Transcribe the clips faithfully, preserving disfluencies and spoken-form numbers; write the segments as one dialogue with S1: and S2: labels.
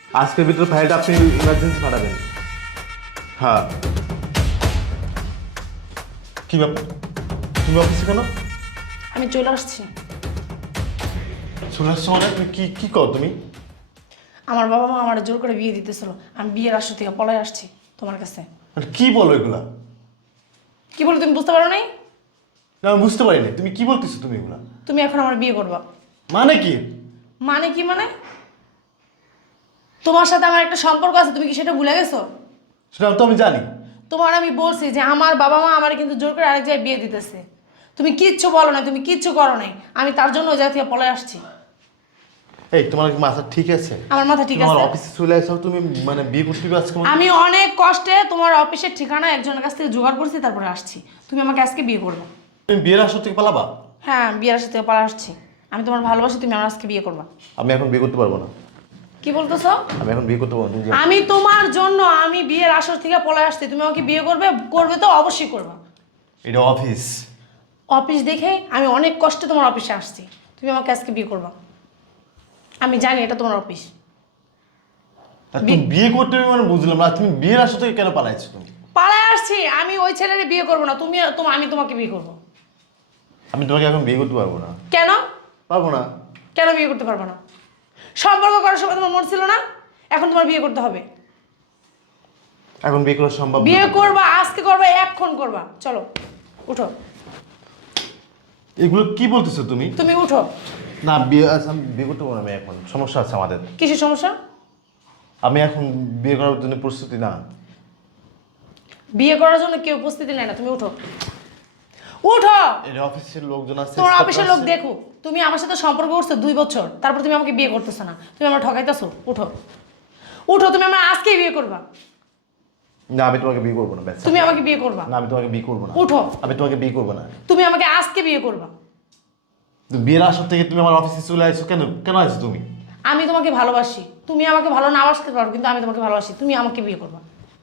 S1: আজকের ভিতরে ফাইলটা আপনি ইমার্জেন্সি পাঠাবেন। হ্যাঁ। কি ব্যাপার, তুমি অফিসে কেন?
S2: আমি চলে আসছি।
S1: চলে আসছো মানে? তুমি কি কি কর তুমি?
S2: আমার বাবা মা আমার জোর করে বিয়ে দিতেছিল, আমি বিয়ের আসর থেকে পলাই আসছি তোমার কাছে।
S1: মানে কি বলো এগুলা?
S2: কি বলে তুমি বুঝতে পারো নাই?
S1: না আমি বুঝতে পারিনি, তুমি কি বলতেছো তুমি এগুলা?
S2: তুমি এখন আমার বিয়ে করবা।
S1: মানে কি?
S2: মানে কি মানে? তোমার সাথে আমার একটা সম্পর্ক আছে, তুমি কি সেটা ভুলে গেছো?
S1: সেটা তো আমি জানি।
S2: তোমার আমি বলছি যে আমার বাবা মা আমার কিন্তু জোর করে আরেক জায়গায় বিয়ে দিতেছে। তুমি কিচ্ছু বলো না, তুমি কিচ্ছু করো নাই, আমি তার জন্য ওই জায়গা থেকে পলাই আসছি।
S1: এই তোমার কি মাথা ঠিক আছে?
S2: আমার মাথা ঠিক
S1: তোমার
S2: আছে।
S1: অফিসে চলে আসো তুমি, মানে বিয়ে করতে হবে আজকে?
S2: আমি অনেক কষ্টে তোমার অফিসের ঠিকানা একজনের কাছ থেকে জোগাড় করছি, তারপরে আসছি। তুমি আমাকে আজকে বিয়ে করবে।
S1: তুমি বিয়ের আসর থেকে পালাবা?
S2: হ্যাঁ, বিয়ের আসর থেকে পলাই আসছি। আমি তোমার ভালোবাসি, তুমি আমার আজকে বিয়ে করবা।
S1: আমি এখন বিয়ে করতে পারবো না।
S2: কি বলতেছো?
S1: আমি এখন বিয়ে করতে পারবো না, তুমি যাও।
S2: আমি তোমার জন্য আমি বিয়ের আসর থেকে পলাই আসছি, তুমি আমাকে বিয়ে করবে? করবে তো অবশ্যই করবা।
S1: এটা অফিস।
S2: অফিস দেখে আমি অনেক কষ্টে তোমার অফিসে আসছি, তুমি আমাকে আজকে বিয়ে করবা। আমি জানি এটা তোমার অফিস।
S1: আর তুমি বিয়ে করতে হবে মানে বুঝলাম না, তুমি বিয়ের আসর থেকে কেন পালাইছো তুমি?
S2: পালাই আসছি, আমি ওই ছেলের বিয়ে করবো না, তুমি তোমার আমি তোমাকে বিয়ে করবো।
S1: আমি তোমাকে এখন বিয়ে করতে পারবো না।
S2: কেন
S1: পারবো না।
S2: কেন বিয়ে করতে পারবো না? সম্পর্ক করার সময় তোমার মন ছিল না, এখন তোমার বিয়ে করতে হবে।
S1: এখন বিয়ে করা সম্ভব না।
S2: বিয়ে করবা, আজকে করবা, এক্ষণ করবা। চলো উঠো।
S1: এগুলো কি বলতেছো তুমি?
S2: তুমি উঠো।
S1: না বিয়ে, আচ্ছা আমি বিয়ে করতে পারবো না, আমি এখন সমস্যা আছে আমাদের।
S2: কিসের সমস্যা?
S1: আমি এখন বিয়ে করার জন্য প্রস্তুতি না।
S2: বিয়ে করার জন্য কেউ উপস্থিতি নেয় না, তুমি উঠো। উঠো।
S1: এর অফিসের লোকজন আছে,
S2: তোমার
S1: staff
S2: অফিসের লোক
S1: আছে।
S2: দেখো, তুমি আমার সাথে সম্পর্ক করছো দুই বছর, তারপর তুমি আমাকে বিয়ে করতেছো না, তুমি আমার ঠকাইতেছো। উঠো উঠো, তুমি আমার আজকেই বিয়ে করবা।
S1: না আমি তোমাকে বিয়ে করবো না, ব্যাস।
S2: তুমি আমাকে বিয়ে করবা।
S1: না আমি তোমাকে বিয়ে করবো না।
S2: উঠো।
S1: আমি তোমাকে বিয়ে করবো না।
S2: তুমি আমাকে আজকে বিয়ে করবা।
S1: তো বিয়ের আসর থেকে তুমি আমার অফিসে চলে আসছো কেন? কেন আসছো তুমি?
S2: আমি তোমাকে ভালোবাসি, তুমি আমাকে ভালো না বাসতে পারো, কিন্তু আমি তোমাকে ভালোবাসি, তুমি আমাকে বিয়ে করবা।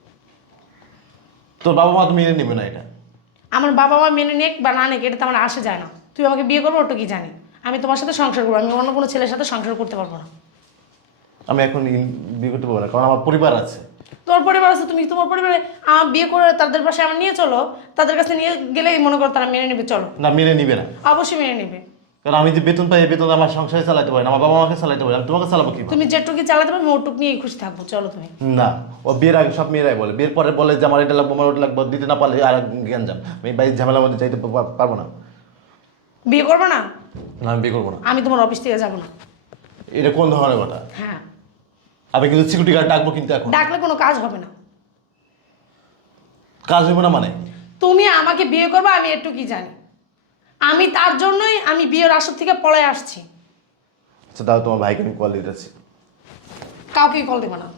S1: তোর বাবা মা তো মেনে নেবে না এটা।
S2: আমার বাবা মা মেনে নেক বা না নেক এটা তো আমার আসে যায় না। তুমি আমাকে বিয়ে করবো ওটা কি জানি, আমি তোমার সাথে সংসার করবো, আমি অন্য কোনো ছেলের সাথে সংসার করতে পারবো না।
S1: আমি এখন ইন- বিয়ে করতে পারবো না, কারণ আমার পরিবার আছে।
S2: তোমার পরিবার আছে, তুমি তোমার পরিবারে আমার বিয়ে করে তাদের পাশে আমার নিয়ে চলো, তাদের কাছে নিয়ে গেলেই মনে করো তারা মেনে নেবে। চলো।
S1: না মেনে নিবে না,
S2: অবশ্যই মেনে নেবে।
S1: কারণ আমি যে বেতন পাই এই বেতন আমার সংসারে চালাতে পারি না, আমার বাবা মাকে চালাতে পারি, আমি তোমাকে চালাবো কি?
S2: তুমি যেটুকু চালাতে পারবে ওটুক নিয়েই খুশি থাকবো। চলো তুমি।
S1: না, ও বিয়ের আগে সব মেয়েরাই বলে, বিয়ের পরে বলে যে আমার এটা লাগবে, আমার ওটা লাগবে, দিতে না পারলে আর জ্ঞান যাম। আমি বাড়ির ঝামেলার মধ্যে যাইতে পা- পারবো না।
S2: বিয়ে করবে না?
S1: না আমি বিয়ে করবো না।
S2: আমি তোমার অফিস থেকে যাবো না।
S1: এটা কোন ধরনের কথা?
S2: হ্যাঁ।
S1: আমি কিন্তু সিকিউরিটি গার্ড ডাকবো, কিন্তু এখন
S2: ডাকলে কোনো কাজ হবে না।
S1: কাজ হইব না মানে?
S2: তুমি আমাকে বিয়ে করবে, আমি একটু কি জানি। আমি তার জন্যই আমি বিয়ের আসর থেকে পলায় আসছি।
S1: আচ্ছা দাও, তোমার ভাইকে আমি কল দিতেছি।
S2: কাউকে কল দেবে না।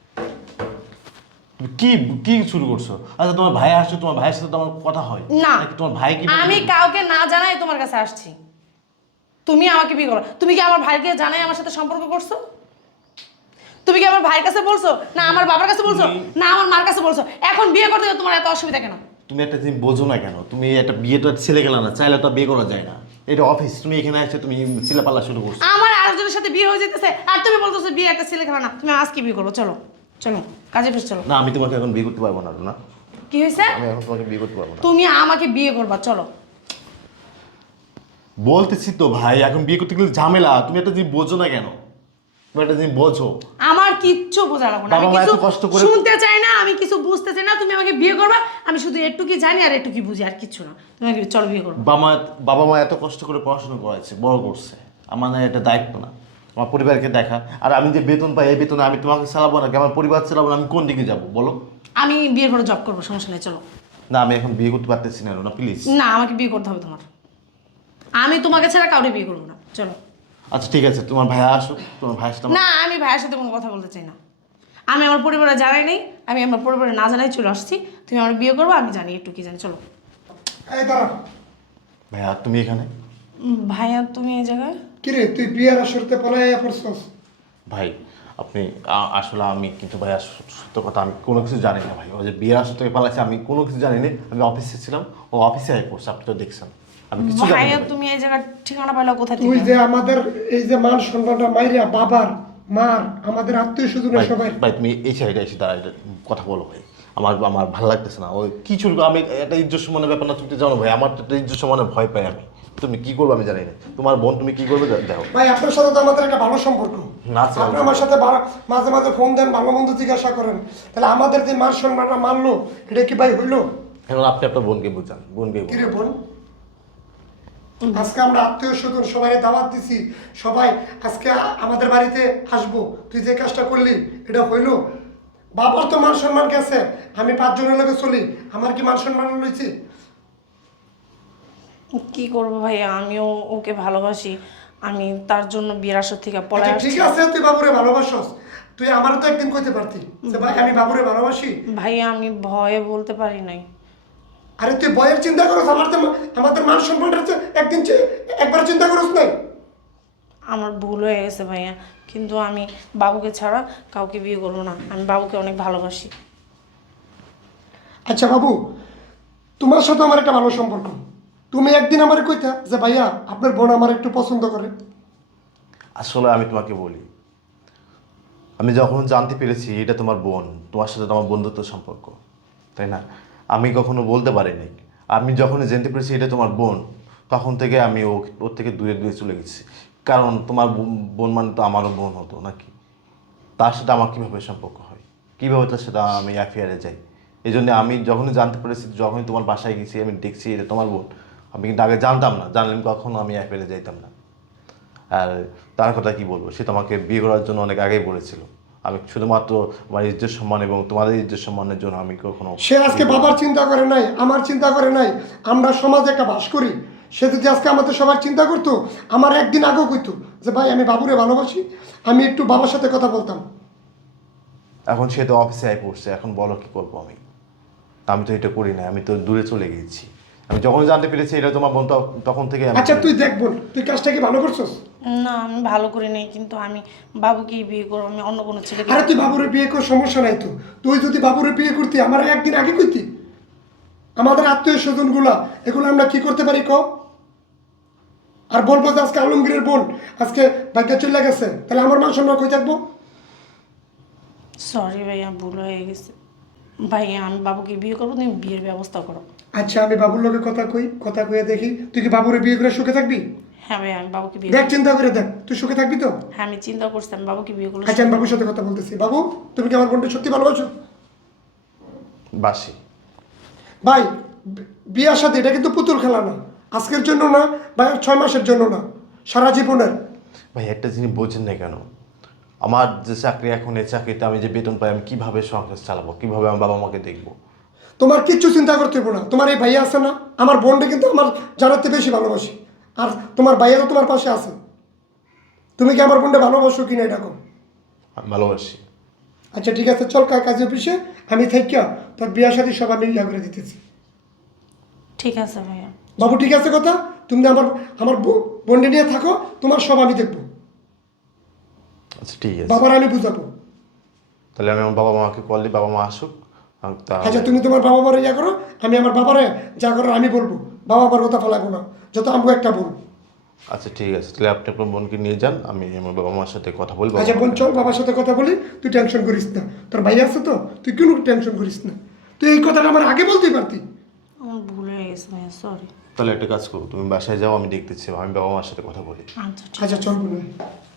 S1: তুমি কি কি শুরু করছো? আচ্ছা তোমার ভাই আসছে, তোমার ভাইয়ের সাথে তো আমার কথা হয়
S2: না।
S1: নাকি? তোমার ভাই কি
S2: আমি কাউকে না জানাই তোমার কাছে আসছি। তুমি আমাকে বিয়ে করো। তুমি কি আমার ভাইকে জানাই আমার সাথে সম্পর্ক করছো? তুমি কি আমার ভাইয়ের কাছে বলছো, না আমার বাবার কাছে বলছো, না আমার মার কাছে বলছো? এখন বিয়ে করতে গিয়ে তোমার এত অসুবিধা কেন?
S1: তুমি একটা জিনিস বোঝো না কেন? তুমি একটা বিয়ে তো ছেলে গেল না, চাইলে তো বিয়ে করা যায় না। এটা অফিস, তুমি এখানে এসে তুমি চিলাপাল্লা শুরু করছো।
S2: আমার আরেকজনের সাথে বিয়ে হয়ে যেতেছে আর তুমি বলতেছো বিয়ে একটা ছেলে খেলা না। তুমি আজকে বিয়ে করবো। চলো চলো কাজে ফেস। চলো।
S1: না আমি তোমাকে এখন বিয়ে করতে পারবো না, না
S2: কি হয়েছে?
S1: আমি এখন তোমাকে বিয়ে করতে পারবো না।
S2: তুমি আমাকে বিয়ে করবা। চলো।
S1: বলতেছি তো ভাই, এখন বিয়ে করতে গেলে ঝামেলা। তুমি একটা জিনিস বোঝো না কেন? তুমি একটা জিনিস বোঝো।
S2: আমার কিচ্ছু বোঝা লাগবে না, আমি
S1: বাবা মা
S2: কিছু
S1: এত কষ্ট করে-
S2: শুনতে চাই না, আমি কিছু বুঝতে চাই না। তুমি আমাকে বিয়ে করবা, আমি শুধু একটু কি জানি আর একটু কি বুঝি, আর কিচ্ছু না। তুমি আমাকে চলো বিয়ে করবো।
S1: বাবা মা বাবা মা এত কষ্ট করে পড়াশোনা করাচ্ছে, বড় করছে, আমার না এটা দায়িত্ব না আমার পরিবারকে দেখা? আর আমি যে বেতন পাই এই বেতনে আমি তোমাকে চালাবো না, আমার পরিবার চালাবো না, আমি কোন দিকে যাবো বলো?
S2: আমি বিয়ের পরে জব করবো, সমস্যা নেই। চলো।
S1: না আমি এখন বিয়ে করতে পারতেছি না, না প্লিজ।
S2: না, আমাকে বিয়ে করতে হবে তোমার। আমি তোমাকে ছাড়া কাউকে বিয়ে করবো না। চলো।
S1: আচ্ছা ঠিক আছে, তোমার ভাইয়া আসুক, তোমার ভাইয়ের সাথে আমার-
S2: না, আমি ভাইয়ের সাথে কোনো কথা বলতে চাই না। আমি আমার পরিবারে জানাই নেই, আমি আমার পরিবারে না জানাই চলে আসছি। তুমি আমার বিয়ে করবো, আমি জানি একটু কি জানি। চলো।
S3: এই দাঁড়া।
S1: ভাইয়া তুমি এখানে?
S2: উম, ভাইয়া তুমি এই জায়গায়?
S3: কিরে তুই বিয়ের আসরতে পলাইয়া পড়ছস?
S1: ভাই আপনি আ- আসলে আমি কিন্তু ভাইয়া স- সত্য কথা, আমি কোনো কিছু জানি না ভাই। ও যে বিয়ের আসর থেকে পালাইছে আমি কোনো কিছু জানি না। আমি অফিসে ছিলাম, ও অফিসে আই পড়ছে, আপনি তো দেখছেন। আমি কিছু জানি
S2: ভাইয়া
S1: না ভাই।
S2: তুমি এই জায়গার ঠিকানা পাইলা কোথায়
S3: তুই
S2: থেকে?
S3: যে আমাদের এই যে মান সম্মানটা মাইরা বাবার মার আমাদের আত্মীয় স্বজনের
S1: ভাই
S3: সবাই।
S1: ভাই তুমি এই সাইডে এসে দাঁড়াই কথা বলো ভাই। আমার আমার ভালো লাগতেছে না ওই কিছু আমি একটা ইজ্জত সম্মানের ব্যাপার না, তুমি তো জানো ভাই আমার তো একটা ইজ্জত সম্মানে ভয় পাই আমি। তুমি কি করবে আমি জানি না, তোমার বোন তুমি কি করবে দেখো।
S3: ভাই আপনার সাথে তো আমাদের একটা ভালো সম্পর্ক।
S1: না, স্যার।
S3: আপনি আমার সাথে বা- মাঝে মাঝে ফোন দেন, ভালো মন্দ জিজ্ঞাসা করেন, তাহলে আমাদের যে মান সম্মানটা মানলো এটা কি ভাই হইলো?
S1: এখন আপনি আপনার বোনকে বুঝান, বোনকে
S3: কি
S1: বুঝান।
S3: রে বোন, আজকে আমরা আত্মীয় স্বজন সবাই দাওয়াত দিছি, সবাই আজকে আ- আমাদের বাড়িতে আসবো, তুই যে কাজটা করলি এটা হইলো? বাবার তো মান সম্মান গেছে, আমি পাঁচজনের লোকে চলি, আমার কি মান সম্মান লইছি?
S2: কি করবো ভাইয়া, আমিও ওকে ভালোবাসি, আমি তার জন্য বিয়ের আসর থেকে পলায়
S3: আচ্ছা
S2: আসছি।
S3: ঠিক আছে, তুই বাবুরে ভালোবাসস, তুই আমারও তো একদিন কইতে পারতি যে ভাই আমি বাবুরে ভালোবাসি।
S2: ভাইয়া আমি ভয়ে বলতে পারি নাই।
S3: আরে তুই বয়ের চিন্তা করস, আমার তো মা- আমাদের মান সম্মানটা হচ্ছে একদিন চে- একবার চিন্তা করস নাই?
S2: আমার ভুল হয়ে গেছে ভাইয়া, কিন্তু আমি বাবুকে ছাড়া কাউকে বিয়ে করবো না, আমি বাবুকে অনেক ভালোবাসি।
S3: আচ্ছা বাবু, তোমার সাথে আমার একটা ভালো সম্পর্ক, তুমি একদিন আমার কইতা যে ভাইয়া আপনার বোন আমার একটু পছন্দ করে।
S1: আসলে আমি তোমাকে বলি, আমি যখন জানতে পেরেছি এটা তোমার বোন, তোমার সাথে তোমার বন্ধুত্ব সম্পর্ক, তাই না, আমি কখনো বলতে পারিনি। আমি যখন জানতে পেরেছি এটা তোমার বোন, তখন থেকে আমি ও ওর থেকে দূরে দূরে চলে গেছি। কারণ তোমার বোন- বোন মানে তো আমারও বোন হতো নাকি, তার সাথে আমার কীভাবে সম্পর্ক হয়, কীভাবে তার সাথে আমি অ্যাফেয়ারে যাই। এই জন্য আমি যখনই জানতে পেরেছি, যখনই তোমার বাসায় গেছি, আমি দেখছি এটা তোমার বোন, আমি কিন্তু আগে জানতাম না, জানলাম কখনো আমি অ্যাফেয়ারে যাইতাম না। আর তার কথা কি বলবো, সে তোমাকে বিয়ে করার জন্য অনেক আগেই বলেছিল। আমি শুধুমাত্র আমার ইজ্জত সম্মান এবং তোমাদের ইজ্জত সম্মানের জন্য আমি কখনো
S3: সে আজকে বাবার চিন্তা করে নাই, আমার চিন্তা করে নাই, আমরা সমাজে একটা বাস করি। সে যদি আজকে আমাদের সবার চিন্তা করতো, আমার একদিন আগেও কইতো যে ভাই আমি বাবুরে ভালোবাসি, আমি একটু বাবার সাথে কথা বলতাম।
S1: এখন সে তো অফিসে আই পড়ছে, এখন বলো কি করবো আমি। আমি তো এটা করি না, আমি তো দূরে চলে গিয়েছি। আমি যখন জানতে পেরেছি এটা তোমার বোন, তো- তখন থেকে আমি
S3: আচ্ছা তুই দেখ বোন, তুই কাজটা কি ভালো করছস?
S2: না আমি ভালো করি নাই, কিন্তু আমি বাবুকেই বিয়ে করবো, আমি অন্য কোনো ছেলেকে।
S3: আরে তুই বাবুরে বিয়ে কর, সমস্যা নাই তো। তুই যদি বাবুরে বিয়ে করতি আমার একদিন আগে কইতি। আমাদের আত্মীয় স্বজন গুলা এগুলো আমরা কি করতে পারি ক? আর বলবো যে আজকে আলমগীরের বোন আজকে ভাগ্য চলে গেছে, তাহলে আমার মান সম্মান কই থাকবো?
S2: সরি ভাইয়া, ভুল হয়ে গেছে। ভাইয়া আমি বাবুকে বিয়ে করবো, তুমি বিয়ের ব্যবস্থা করো।
S3: আচ্ছা আমি বাবুর লোকে কথা কই, কথা কইয়া দেখি তুই কি বাবুরে বিয়ে করে সুখে থাকবি?
S2: হ্যাঁ ভাইয়া আমি বাবুকে বিয়ে
S3: দেখ চিন্তা করে দেখ, তুই সুখে থাকবি তো?
S2: হ্যাঁ আমি চিন্তা করছি আমি বাবুকে বিয়ে করলে।
S3: আচ্ছা আমি বাবুর সাথে কথা বলতেছি। বাবু তুমি কি আমার বোনটা সত্যি ভালোবাসো?
S1: বাসি।
S3: ভাই বি- বিয়ার সাথে এটা কিন্তু পুতুল খেলা না, আজকের জন্য না বা ছয় মাসের জন্য না, সারা জীবনের।
S1: ভাই একটা জিনিস বোঝেন না কেন, আমার যে চাকরি, এখন এই চাকরিতে আমি যে বেতন পাই, আমি কীভাবে সংসার চালাবো, কীভাবে আমার বাবা মাকে দেখবো।
S3: তোমার কিচ্ছু চিন্তা করতে হবে না, তোমার এই ভাইয়া আছে না, আমার বোনটা কিন্তু আমার জানাতে বেশি ভালোবাসি, আর তোমার ভাইয়া তো তোমার পাশে আছে। তুমি কি আমার বোনটা ভালোবাসো কিনা এটা কও।
S1: আমি ভালোবাসি।
S3: আচ্ছা ঠিক আছে, চল কা- কাজে অফিসে আমি থাইকা তোর বিয়ার সাথে সব আমি ইয়া করে দিতেছি।
S2: ঠিক আছে ভাইয়া।
S3: বাবু ঠিক আছে কথা, তুমি আমার আমার বোনটা নিয়ে থাকো, তোমার সব আমি দেখবো,
S1: আচ্ছা ঠিক আছে,
S3: বাবার আমি বুঝাবো।
S1: তাহলে আমি আমার বাবা মাকে কল দিই, বাবা মা আসুক। আমি তা-
S3: আচ্ছা তুমি তোমার বাবা মারে ইয়া করো, আমি আমার বাবারে যা করো আমি বলবো, বাবা মার কথা ফেলাবো না, যত আমগো একটা বোন।
S1: আচ্ছা ঠিক আছে, তাহলে আপনি আপনার বোনকে নিয়ে যান, আমি আমার বাবা মার সাথে কথা বলবো।
S3: আচ্ছা বোন চল বাবার সাথে কথা বলি, তুই টেনশন করিস না, তোর ভাই আছে তো, তুই কোনো টেনশন করিস না। তুই এই কথাটা আমার আগে বলতেই পারতি।
S2: আমার ভুল হয়ে গেছে ভাইয়া, সরি।
S1: তাহলে একটা কাজ করো, তুমি বাসায় যাও, আমি দেখতেছি, আমি বাবা মার সাথে কথা বলি।
S2: আচ্ছা ঠিক
S3: আচ্ছা চল বোন।